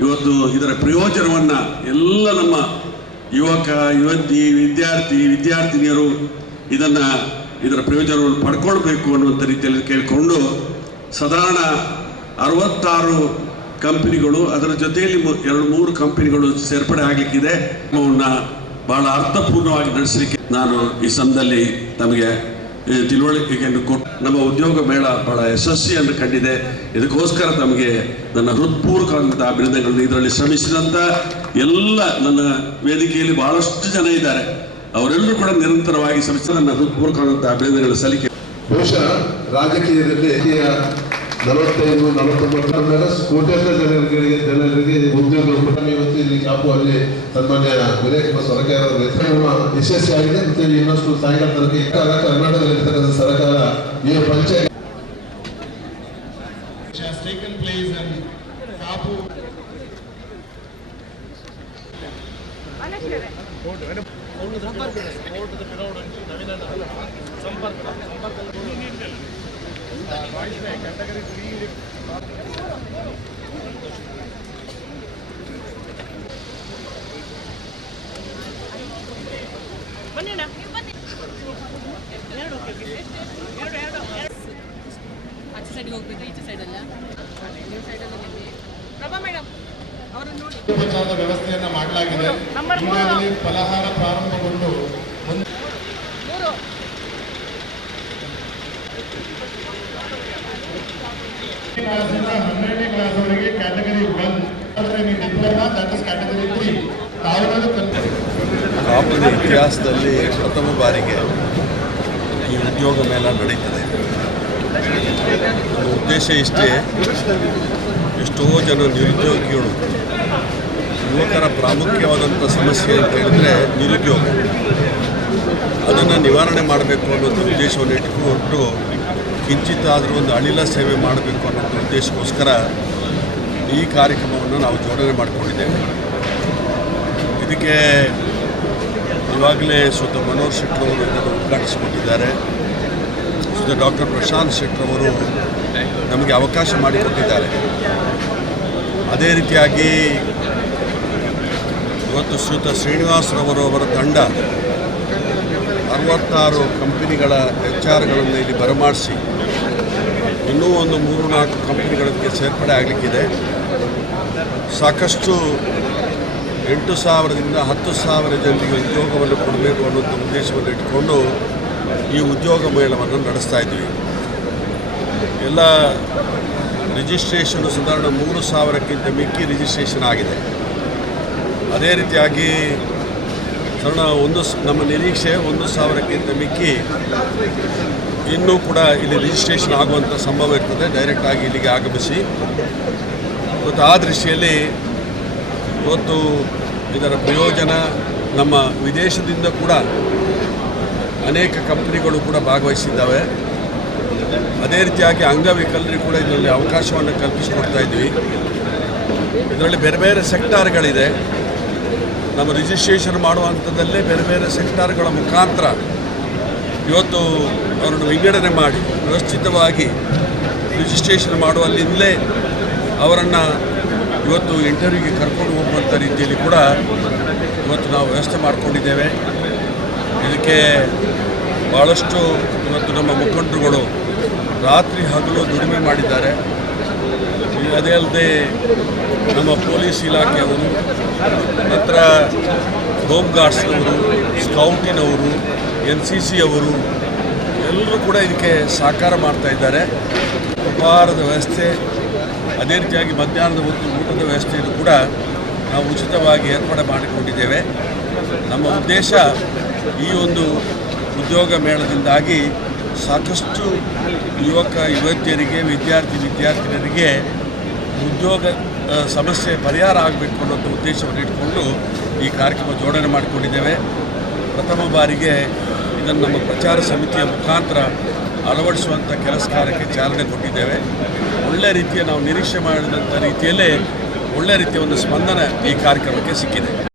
ಇವತ್ತು ಇದರ ಪ್ರಯೋಜನವನ್ನ ಎಲ್ಲ ನಮ್ಮ ಯುವಕ, ಯುವತಿ, ವಿದ್ಯಾರ್ಥಿ, ವಿದ್ಯಾರ್ಥಿನಿಯರು ಇದನ್ನ ಇದರ ಪ್ರಯೋಜನವನ್ನು ಪಡ್ಕೊಳ್ಬೇಕು ಅನ್ನುವಂಥ ರೀತಿಯಲ್ಲಿ ಕೇಳಿಕೊಂಡು ಸಾಧಾರಣ ಅರವತ್ತಾರು ಕಂಪನಿಗಳು, ಅದರ ಜೊತೆಯಲ್ಲಿ ಎರಡು ಮೂರು ಕಂಪನಿಗಳು ಸೇರ್ಪಡೆ ಆಗಲಿಕ್ಕಿದೆ. ಅವನ್ನ ಬಹಳ ಅರ್ಥಪೂರ್ಣವಾಗಿ ನಡೆಸಲಿಕ್ಕೆ ನಾನು ಈ ಸಂದಲ್ಲಿ ತಮಗೆ ತಿಳುವಳಿಕೆಯನ್ನು ಕೊಟ್ಟು ನಮ್ಮ ಉದ್ಯೋಗ ಮೇಳ ಬಹಳ ಯಶಸ್ವಿಯನ್ನು ಕಂಡಿದೆ. ಇದಕ್ಕೋಸ್ಕರ ತಮಗೆ ನನ್ನ ಹೃತ್ಪೂರ್ವಕವಾದಂಥ ಅಭಿನಂದನೆಗಳನ್ನು ಇದರಲ್ಲಿ ಶ್ರಮಿಸಿದಂಥ ಎಲ್ಲ ನನ್ನ ವೇದಿಕೆಯಲ್ಲಿ ಬಹಳಷ್ಟು ಜನ ಇದ್ದಾರೆ. ಅವರೆಲ್ಲರೂ ಕೂಡ ನಿರಂತರವಾಗಿ ಶ್ರಮಿಸಿದ ನನ್ನ ಹೃತ್ಪೂರ್ವಕವಾದಂಥ ಅಭಿನಂದನೆಗಳ ಸಲಿಕೆ ಬಹುಶಃ ರಾಜಕೀಯದಲ್ಲಿ ನಲವತ್ತೈದು ನಲವತ್ತೊಂಬತ್ತರ ಮೇಲೆ ಕೋಟ್ಯಾಂತರ ಜನರಿಗೆ ಜನರಿಗೆ ಉದ್ಯೋಗ ಇವತ್ತು ಇಲ್ಲಿ ಕಾಪು ಅಲ್ಲಿ ಸನ್ಮಾನ್ಯ ವಿನಯ್ ಕುಮಾರ್ ಸರ್ಕಾರ ಯಶಸ್ವಿ ಆಗಿದೆ ಯಶಸ್ವಿಯಾಗಿದೆ ಮತ್ತೆ ಇನ್ನಷ್ಟು ಸಾಯಂಕಾಲ ಕರ್ನಾಟಕದಲ್ಲಿ ಇರ್ತಕ್ಕಂಥ ಕಾಲ ಕರ್ನಾಟಕದಲ್ಲಿರ್ತಕ್ಕಂಥ ಸರ್ಕಾರ ಈ ಪಂಚಾಯತ್ ಸಂಪರ್ಕ has ಆಚೆ ಸೈಡ್ಗೆ ಹೋಗ್ಬೇಕು ಈಚೆ ಸೈಡಲ್ಲ ನೀವು ಸೈಡಲ್ಲಿ ನಿಲ್ಲಿ ಪ್ರಭಾ ಮೇಡಮ್ ಅವರನ್ನು ನೋಡಿ ವ್ಯವಸ್ಥೆಯನ್ನು ಮಾಡಲಾಗಿದೆ. ಫಲಹಾರ ಪ್ರಾರಂಭಗೊಂಡು ಒಂದು ಮೂರು ಹನ್ನೆರಡನೇ ಒನ್ ದಟ್ ಇಸ್ ಕ್ಯಾಟಗರಿ ಕಲಿತು ಕಾಪುನ ಇತಿಹಾಸದಲ್ಲಿ ಪ್ರಥಮ ಬಾರಿಗೆ ಈ ಉದ್ಯೋಗ ಮೇಲ ನಡೀತದೆ. ಉದ್ದೇಶ ಇಷ್ಟೇ, ಎಷ್ಟೋ ಜನ ನಿರುದ್ಯೋಗಿಗಳು ಯುವಕರ ಪ್ರಾಮುಖ್ಯವಾದಂಥ ಸಮಸ್ಯೆ ಅಂತ ಹೇಳಿದ್ರೆ ನಿರುದ್ಯೋಗ. ಅದನ್ನು ನಿವಾರಣೆ ಮಾಡಬೇಕು ಅನ್ನೋದು ಉದ್ದೇಶವನ್ನು ಇಟ್ಕೊಂಡು ಕಿಂಚಿತ್ತಾದರೂ ಒಂದು ಅಳಿಲ ಸೇವೆ ಮಾಡಬೇಕು ಅನ್ನೋ ಉದ್ದೇಶಕ್ಕೋಸ್ಕರ ಈ ಕಾರ್ಯಕ್ರಮವನ್ನು ನಾವು ಜೋಡಣೆ ಮಾಡಿಕೊಂಡಿದ್ದೇವೆ. ಇದಕ್ಕೆ ಇವಾಗಲೇ ಸುತ್ತ ಮನೋಹರ್ ಶೆಟ್ಟರವರು ಇದನ್ನು ಉದ್ಘಾಟಿಸಿಕೊಟ್ಟಿದ್ದಾರೆ. ಸುತ್ತ ಡಾಕ್ಟರ್ ಪ್ರಶಾಂತ್ ಶೆಟ್ಟರವರು ನಮಗೆ ಅವಕಾಶ ಮಾಡಿಕೊಟ್ಟಿದ್ದಾರೆ. ಅದೇ ರೀತಿಯಾಗಿ ಇವತ್ತು ಶ್ರೀಯುತ ಶ್ರೀನಿವಾಸರವರು ಅವರ ತಂಡ ಅರವತ್ತಾರು ಕಂಪನಿಗಳ ಎಚ್ ಆರ್ಗಳನ್ನು ಇಲ್ಲಿ ಬರಮಾಡಿಸಿ ಇನ್ನೂ ಒಂದು ಮೂರು ನಾಲ್ಕು ಕಂಪನಿಗಳಿಗೆ ಸೇರ್ಪಡೆ ಆಗಲಿಕ್ಕಿದೆ. ಸಾಕಷ್ಟು ಎಂಟು ಸಾವಿರದಿಂದ ಹತ್ತು ಸಾವಿರ ಜನರಿಗೆ ಉದ್ಯೋಗವನ್ನು ಕೊಡಬೇಕು ಅನ್ನೋಂಥ ಉದ್ದೇಶವನ್ನು ಇಟ್ಕೊಂಡು ಈ ಉದ್ಯೋಗ ಮೇಳವನ್ನು ನಡೆಸ್ತಾ ಇದ್ವಿ ಎಲ್ಲ ರಿಜಿಸ್ಟ್ರೇಷನು ಸಾಧಾರಣ ಮೂರು ಸಾವಿರಕ್ಕಿಂತ ಮಿಕ್ಕಿ ರಿಜಿಸ್ಟ್ರೇಷನ್ ಆಗಿದೆ. ಅದೇ ರೀತಿಯಾಗಿ ಸಾಧಾರಣ ಒಂದು ನಮ್ಮ ನಿರೀಕ್ಷೆ ಒಂದು ಸಾವಿರಕ್ಕಿಂತ ಮಿಕ್ಕಿ ಇನ್ನೂ ಕೂಡ ಇಲ್ಲಿ ರಿಜಿಸ್ಟ್ರೇಷನ್ ಆಗುವಂಥ ಸಂಭವ ಇರ್ತದೆ. ಡೈರೆಕ್ಟಾಗಿ ಇಲ್ಲಿಗೆ ಆಗಮಿಸಿ. ಮತ್ತು ಆ ದೃಷ್ಟಿಯಲ್ಲಿ ಇವತ್ತು ಇದರ ಪ್ರಯೋಜನ ನಮ್ಮ ವಿದೇಶದಿಂದ ಕೂಡ ಅನೇಕ ಕಂಪನಿಗಳು ಕೂಡ ಭಾಗವಹಿಸಿದ್ದಾವೆ. ಅದೇ ರೀತಿಯಾಗಿ ಅಂಗವಿಕಲರಿಗೆ ಕೂಡ ಇದರಲ್ಲಿ ಅವಕಾಶವನ್ನು ಕಲ್ಪಿಸಿಕೊಡ್ತಾ ಇದ್ವಿ. ಇದರಲ್ಲಿ ಬೇರೆ ಬೇರೆ ಸೆಕ್ಟಾರ್ಗಳಿದೆ ನಮ್ಮ ರಿಜಿಸ್ಟ್ರೇಷನ್ ಮಾಡುವಂಥದ್ದಲ್ಲೇ ಬೇರೆ ಬೇರೆ ಸೆಕ್ಟಾರ್ಗಳ ಮುಖಾಂತರ ಇವತ್ತು ಅವರನ್ನು ವಿಂಗಡಣೆ ಮಾಡಿ ವ್ಯವಸ್ಥಿತವಾಗಿ ರಿಜಿಸ್ಟ್ರೇಷನ್ ಮಾಡುವಲ್ಲಿಂದಲೇ ಅವರನ್ನು ಇವತ್ತು ಇಂಟರ್ವ್ಯೂಗೆ ಕರ್ಕೊಂಡು ಹೋಗುವಂಥ ರೀತಿಯಲ್ಲಿ ಕೂಡ ಇವತ್ತು ನಾವು ವ್ಯವಸ್ಥೆ ಮಾಡಿಕೊಂಡಿದ್ದೇವೆ. ಇದಕ್ಕೆ ಭಾಳಷ್ಟು ಇವತ್ತು ನಮ್ಮ ಮುಖಂಡರುಗಳು ರಾತ್ರಿ ಹಗಲು ದುಡಿಮೆ ಮಾಡಿದ್ದಾರೆ. ಅದೇ ಅಲ್ಲದೆ ನಮ್ಮ ಪೊಲೀಸ್ ಇಲಾಖೆಯವರು ನಂತರ ಹೋಮ್ ಗಾರ್ಡ್ಸ್ನವರು ಸ್ಕೌಟಿನವರು ಎನ್ ಸಿ ಸಿ ಅವರು ಎಲ್ಲರೂ ಕೂಡ ಇದಕ್ಕೆ ಸಹಕಾರ ಮಾಡ್ತಾ ಇದ್ದಾರೆ. ಉಪಹಾರದ ವ್ಯವಸ್ಥೆ, ಅದೇ ರೀತಿಯಾಗಿ ಮಧ್ಯಾಹ್ನದ ಒಂದು ಊಟದ ವ್ಯವಸ್ಥೆಯನ್ನು ಕೂಡ ನಾವು ಉಚಿತವಾಗಿ ಏರ್ಪಾಡು ಮಾಡಿಕೊಂಡಿದ್ದೇವೆ. ನಮ್ಮ ಉದ್ದೇಶ ಈ ಒಂದು ಉದ್ಯೋಗ ಮೇಳದಿಂದಾಗಿ ಸಾಕಷ್ಟು ಯುವಕ, ಯುವತಿಯರಿಗೆ, ವಿದ್ಯಾರ್ಥಿ, ವಿದ್ಯಾರ್ಥಿನಿಯರಿಗೆ ಉದ್ಯೋಗ ಸಮಸ್ಯೆ ಪರಿಹಾರ ಆಗಬೇಕು ಅನ್ನೋದು ಉದ್ದೇಶವನ್ನು ಇಟ್ಕೊಂಡು ಈ ಕಾರ್ಯಕ್ರಮ ಜೋಡಣೆ ಮಾಡಿಕೊಂಡಿದ್ದೇವೆ. ಪ್ರಥಮ ಬಾರಿಗೆ ಇದನ್ನು ನಮ್ಮ ಪ್ರಚಾರ ಸಮಿತಿಯ ಮುಖಾಂತರ ಅಳವಡಿಸುವಂಥ ಕೆಲಸ ಕಾರ್ಯಕ್ಕೆ ಚಾಲನೆ ಕೊಟ್ಟಿದ್ದೇವೆ. ಒಳ್ಳೆಯ ರೀತಿಯ ನಾವು ನಿರೀಕ್ಷೆ ಮಾಡಿದಂಥ ರೀತಿಯಲ್ಲೇ ಒಳ್ಳೆಯ ರೀತಿಯ ಒಂದು ಸ್ಪಂದನೆ ಈ ಕಾರ್ಯಕ್ರಮಕ್ಕೆ ಸಿಕ್ಕಿದೆ.